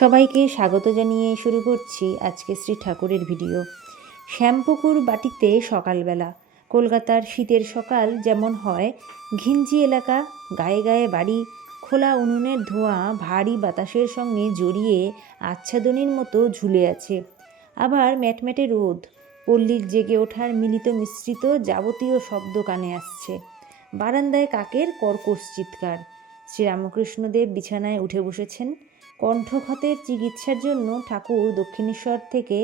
সবাইকে স্বাগত জানিয়ে শুরু করছি আজকে শ্রী ঠাকুরের ভিডিও। শ্যামপুকুর বাটিতে সকালবেলা কলকাতার শীতের সকাল যেমন হয়, ঘিঞ্জি এলাকা, গায়ে গায়ে বাড়ি, খোলা উনুনের ধোঁয়া ভারী বাতাসের সঙ্গে জড়িয়ে আচ্ছাদনীর মতো ঝুলে আছে। আবার ম্যাটম্যাটে রোদ, পল্লীর জেগে ওঠার মিলিত মিশ্রিত যাবতীয় শব্দ কানে আসছে। বারান্দায় কাকের কর্কশ চিৎকার। শ্রীরামকৃষ্ণদেব বিছানায় উঠে বসেছেন। কণ্ঠক্ষতের চিকিৎসার জন্য ঠাকুর দক্ষিণেশ্বর থেকে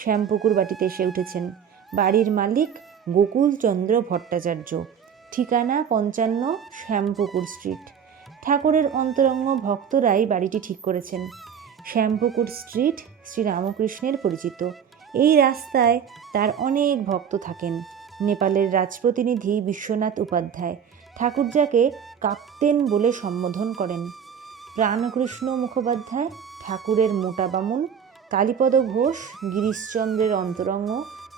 শ্যামপুকুর বাটিতে এসে উঠেছেন। বাড়ির মালিক গোকুলচন্দ্র ভট্টাচার্য। ঠিকানা ৫৫ শ্যামপুকুর স্ট্রিট। ঠাকুরের অন্তরঙ্গ ভক্তরাই বাড়িটি ঠিক করেছেন। শ্যামপুকুর স্ট্রিট শ্রীরামকৃষ্ণের পরিচিত। এই রাস্তায় তার অনেক ভক্ত থাকেন। নেপালের রাজপ্রতিনিধি বিশ্বনাথ উপাধ্যায় ঠাকুর যাকে কাপ্তেন বলে সম্বোধন করেন। প্রাণকৃষ্ণ মুখোপাধ্যায় ঠাকুরের মোটা বামুন। কালীপদ ঘোষ গিরিশচন্দ্রের অন্তরঙ্গ,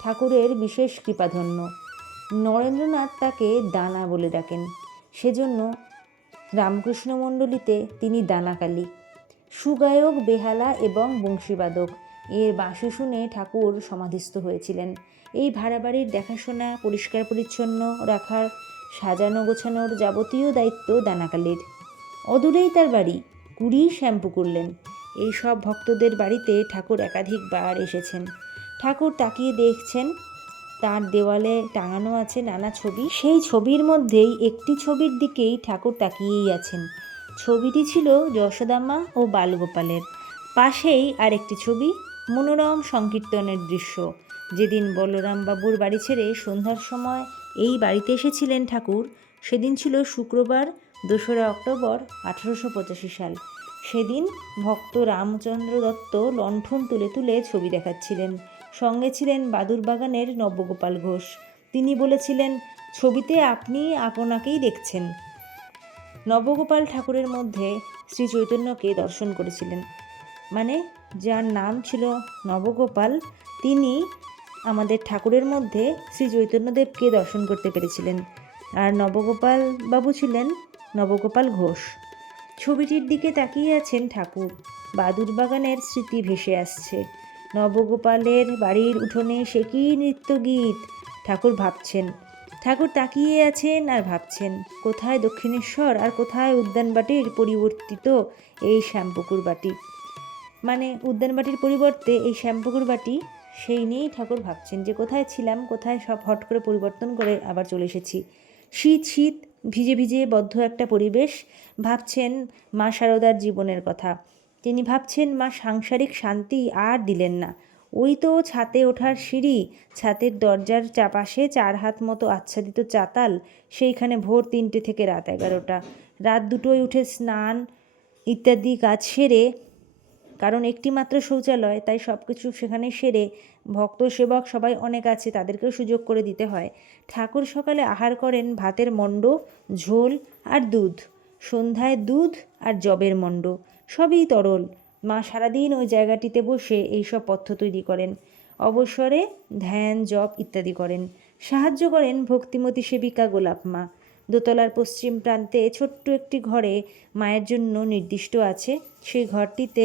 ঠাকুরের বিশেষ কৃপাধন্য। নরেন্দ্রনাথ তাকে দানা বলে ডাকেন, সেজন্য রামকৃষ্ণ মণ্ডলীতে তিনি দানাকালী। সুগায়ক, বেহালা এবং বংশীবাদক। এর বাঁশি শুনে ঠাকুর সমাধিস্থ হয়েছিলেন। এই ভাড়া বাড়ির দেখাশোনা, পরিষ্কার পরিচ্ছন্ন রাখার, সাজানো গোছানোর যাবতীয় দায়িত্ব দানাকালীর। অদূরেই তার বাড়ি, ২০ শ্যামপুকুর লেন। এই সব ভক্তদের বাড়িতে ঠাকুর একাধিকবার এসেছেন। ঠাকুর তাকিয়ে দেখছেন, তার দেওয়ালে টাঙানো আছে নানা ছবি। সেই ছবির মধ্যেই একটি ছবির দিকেই ঠাকুর তাকিয়েই আছেন। ছবিটি ছিল যশোদামা ও বালগোপালের। পাশেই আর একটি ছবি, মনোরম সংকীর্তনের দৃশ্য। যেদিন বলরামবাবুর বাড়ি ছেড়ে সন্ধ্যার সময় এই বাড়িতে এসেছিলেন ঠাকুর, সেদিন ছিল শুক্রবার, ২রা অক্টোবর ১৮৮৫ সাল। সেদিন ভক্ত রামচন্দ্র দত্ত লণ্ঠন তুলে তুলে ছবি দেখাচ্ছিলেন। সঙ্গে ছিলেন বাদুরবাগানের নবগোপাল ঘোষ। তিনি বলেছিলেন, ছবিতে আপনি আপনাকেই দেখছেন। নবগোপাল ঠাকুরের মধ্যে শ্রী চৈতন্যকে দর্শন করেছিলেন, মানে যার নাম ছিল নবগোপাল, তিনি আমাদের ঠাকুরের মধ্যে শ্রী চৈতন্যদেবকে দর্শন করতে পেরেছিলেন। আর নবগোপাল বাবু ছিলেন নবগোপাল ঘোষ। ছবিটির দিকে তাকিয়ে আছেন ঠাকুর। বাদুরবাগানের স্মৃতি ভেসে আসছে। নবগোপালের বাড়ির উঠোনে সে কী নৃত্যগীত! ঠাকুর ভাবছেন। ঠাকুর তাকিয়ে আছেন আর ভাবছেন, কোথায় দক্ষিণেশ্বর আর কোথায় উদ্যানবাটির পরিবর্তিত এই শ্যামপুকুর বাটি। মানে উদ্যানবাটির পরিবর্তে এই শ্যামপুকুর বাটি, সেই নিয়েই ঠাকুর ভাবছেন যে কোথায় ছিলাম, কোথায় সব হট করে পরিবর্তন করে আবার চলে এসেছি। শীত শীত, ভিজে ভিজে বদ্ধ একটা পরিবেশ। ভাবছেন মা শারদার জীবনের কথা। তিনি ভাবছেন মা সাংসারিক শান্তি আর দিলেন না। ওই তো ছাতে ওঠার সিঁড়ি, ছাতের দরজার চাপাশে ৪ হাত মতো আচ্ছাদিত চাতাল, সেইখানে ভোর ৩টে থেকে রাত ১১টা। রাত ২টোয় উঠে স্নান ইত্যাদি কাজ সেরে, কারণ একটি মাত্র শৌচালয়, তাই সব কিছু সেখানে সেরে, ভক্ত সেবক সবাই অনেক আছে, তাদেরকেও সুযোগ করে দিতে হয়। ঠাকুর সকালে আহার করেন ভাতের মণ্ড, ঝোল আর দুধ। সন্ধ্যায় দুধ আর জবের মণ্ড, সবই তরল। মা সারাদিন ওই জায়গাটিতে বসে এইসব পথ্য তৈরি করেন। অবসরে ধ্যান, জপ ইত্যাদি করেন। সাহায্য করেন ভক্তিমতী সেবিকা গোলাপ মা। দোতলার পশ্চিম প্রান্তে ছোট্ট একটি ঘরে মায়ের জন্য নির্দিষ্ট আছে। সেই ঘরটিতে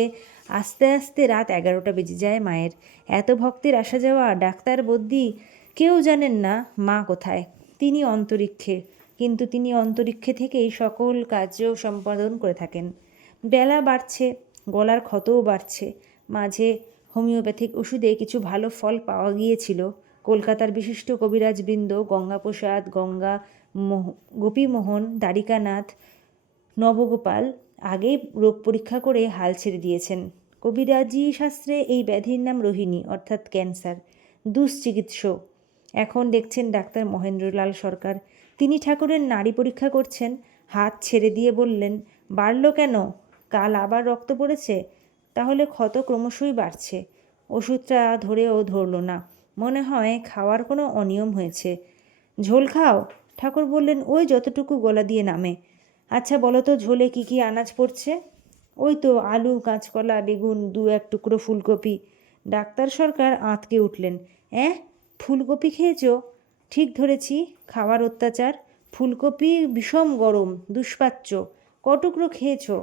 আস্তে আস্তে রাত ১১টা বেজে যায় মায়ের। এত ভক্তের আসা যাওয়া, ডাক্তার বদ্যি, কেউ জানেন না মা কোথায়। তিনি অন্তরিক্ষে, কিন্তু তিনি অন্তরিক্ষে থেকেই সকল কার্য সম্পাদন করে থাকেন। বেলা বাড়ছে, গলার ক্ষতও বাড়ছে। মাঝে হোমিওপ্যাথিক ওষুধে কিছু ভালো ফল পাওয়া গিয়েছিল। কলকাতার বিশিষ্ট কবিরাজবৃন্দ গঙ্গাপ্রসাদ, গোপীমোহন, দ্বারিকানাথ, নবগোপাল আগেই রোগ পরীক্ষা করে হাল ছেড়ে দিয়েছেন। কবিরাজি শাস্ত্রে এই ব্যাধির নাম রোহিণী, অর্থাৎ ক্যান্সার। দুশ্চিকিৎস এখন দেখছেন ডাক্তার মহেন্দ্রলাল সরকার। তিনি ঠাকুরের নাড়ি পরীক্ষা করছেন। হাত ছেড়ে দিয়ে বললেন, বাড়ল কেন? কাল আবার রক্ত পড়েছে? তাহলে ক্ষত ক্রমশই বাড়ছে। ওষুধটা ধরেও ধরল না, মনে হয় খাওয়ার কোনো অনিয়ম হয়েছে। ঝোল খাও? ঠাকুর বললেন, ওই যতটুকু গলা দিয়ে নামে। আচ্ছা বলো তো, ঝোলে কি কি আনাজ পড়ছে? ওই তো আলু, কাঁচকলা, বেগুন, ২-১ টুকরো ফুলকপি। ডাক্তার সরকার আঁতকে উঠলেন। ফুলকপি খেয়েছো? ঠিক ধরেছি, খাওয়ার অত্যাচার। ফুলকপি বিষম গরম, দুষ্পাচ্য। ক টুকরো খেয়েছো?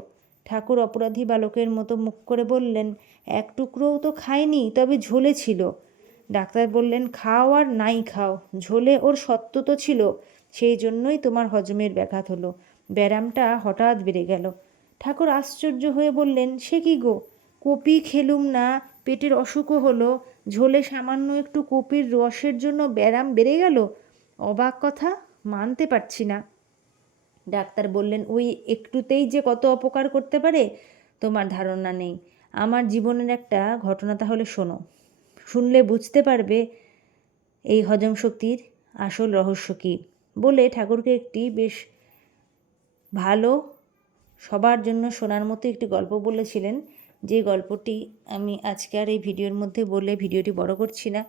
ঠাকুর অপরাধী বালকের মতো মুখ করে বললেন, এক টুকরোও তো খায়নি, তবে ঝোলে ছিল। ডাক্তার বললেন, খাও আর নাই খাও, ঝোলে ওর সত্য তো ছিল, সেই জন্যই তোমার হজমের ব্যাঘাত হলো, ব্যারামটা হঠাৎ বেড়ে গেল। ঠাকুর আশ্চর্য হয়ে বললেন, সে কি গো, কপি খেলুম না, পেটের অসুখও হলো, ঝোলে সামান্য একটু কপির রসের জন্য ব্যারাম বেড়ে গেল? অবাক কথা, মানতে পারছি না। ডাক্তার বললেন, ওই একটুতেই যে কত অপকার করতে পারে তোমার ধারণা নেই। আমার জীবনের একটা ঘটনা তাহলে শোনো, শুনলে বুঝতে পারবে এই হজম শক্তির আসল রহস্য কী। বলে ঠাকুরকে একটি বেশ ভালো, সবার জন্য শোনার মতো একটি গল্প বলেছিলেন, যে গল্পটি আমি আজকে আর এই ভিডিওর মধ্যে বলে ভিডিওটি বড় করছি না,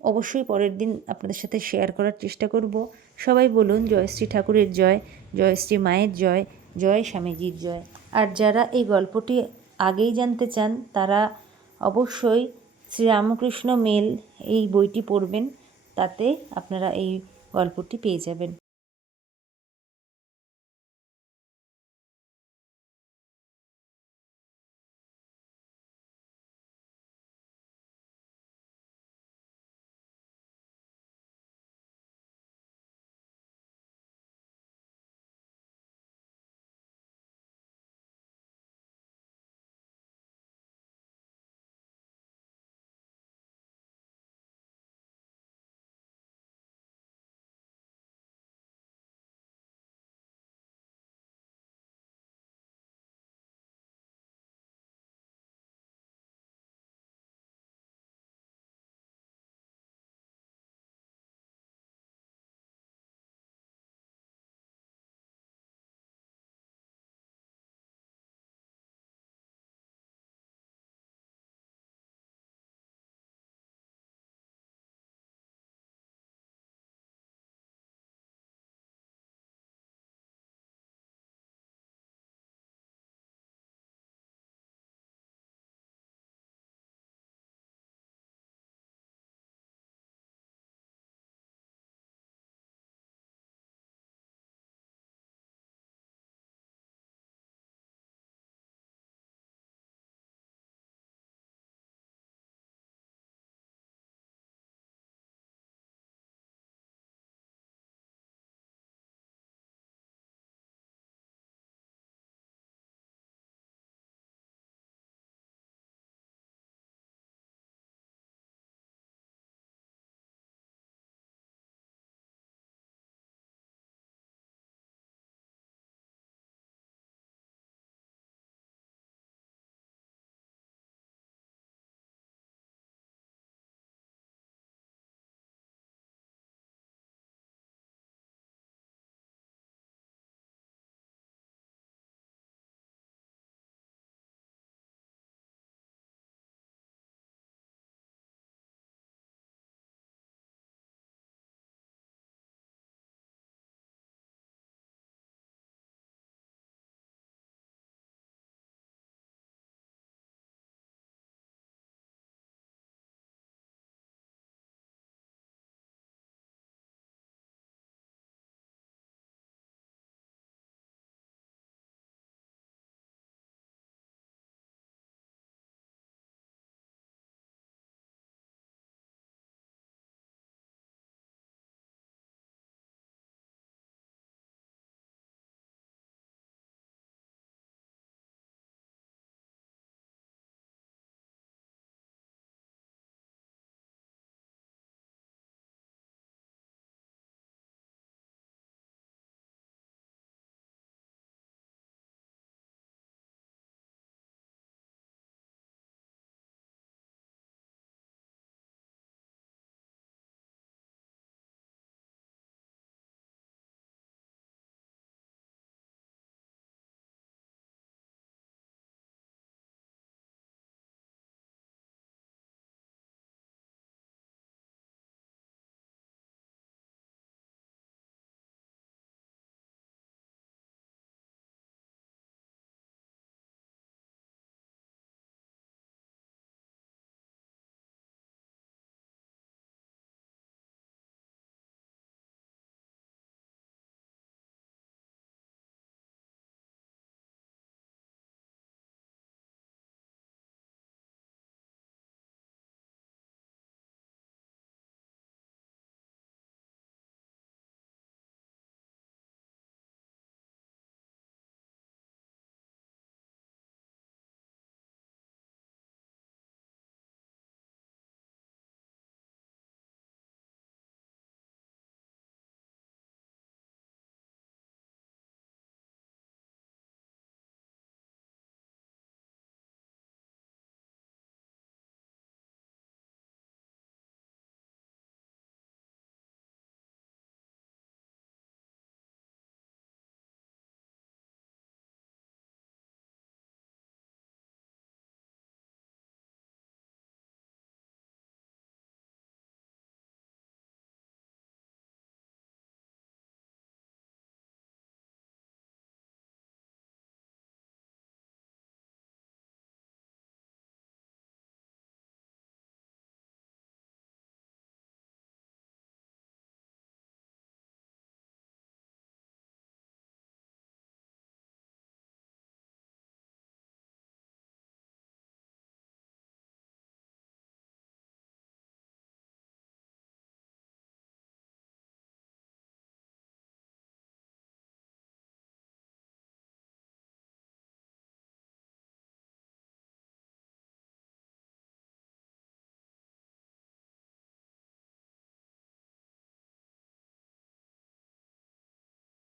অবশ্যই পরের দিন আপনাদের সাথে শেয়ার করার চেষ্টা করব। সবাই বলুন, জয়শ্রী ঠাকুরের জয়, জয়শ্রী মায়ের জয়, জয় স্বামীজির জয়। আর যারা এই গল্পটি আগেই জানতে চান তারা অবশ্যই শ্রীরামকৃষ্ণ মেল এই বইটি পড়বেন, তাতে আপনারা এই গল্পটি পেয়ে যাবেন।